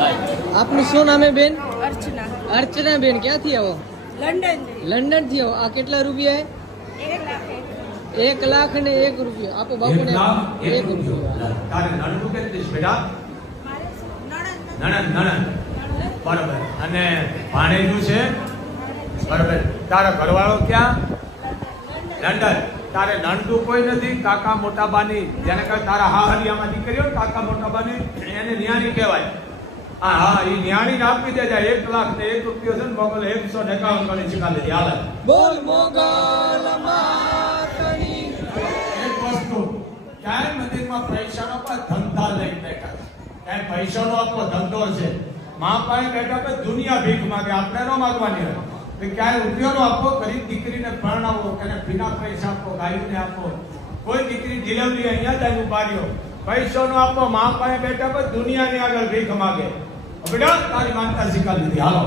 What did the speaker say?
આપનું શું નામ હે બેન? अर्चना અર્ચના બેન, ક્યાંથી આવો? लंडन લંડન થી આવો. આ કેટલા રૂપિયા હે? 1,01,000 રૂપિયા. આપો બાપુને 1 રૂપિયા. તારે નણંદ કેટલી છે બેટા? નણંદ બરોબર. અને ભાણેજું છે બરોબર. તારા ઘરવાળો ક્યાં? લંડન. તારે નણંદું કોઈ નથી? કાકા મોટાબાની જેને કહે તારા હાહરિયામાં દીકરીઓ કાકા મોટાબાની એને ન્યાણી કહેવાય. હા એ ન્યાણી આપી દેજા. 1,01,000 રૂપિયો છે ને મોકલે 151 ગણી ચૂકા લીધી. હાલે બોલ મોગલ માતની. એક વસ્તુ ક્યાંય મંદિરમાં પૈસાનો પણ ધંધા લઈને બેઠા છે. ક્યાંય પૈસાનો આપણો ધંધો છે. મા પાસે બેઠા કે દુનિયા ભીખ માગે. આપણે ન માગવાની હોય. ક્યાંય રૂપિયાનો આપો, ગરીબ દીકરીને પરણાવો, એને બિના પૈસા આપો, ગાયોને આપો. કોઈ દીકરી ડિલિવરી અહીંયા જાય ઉભા રહ્યો, પૈસાનો આપો. મા પાસે બેઠા કે દુનિયાની આગળ ભીખ માગે. બેટા તારી માનતા શીખા લીધી. હાલો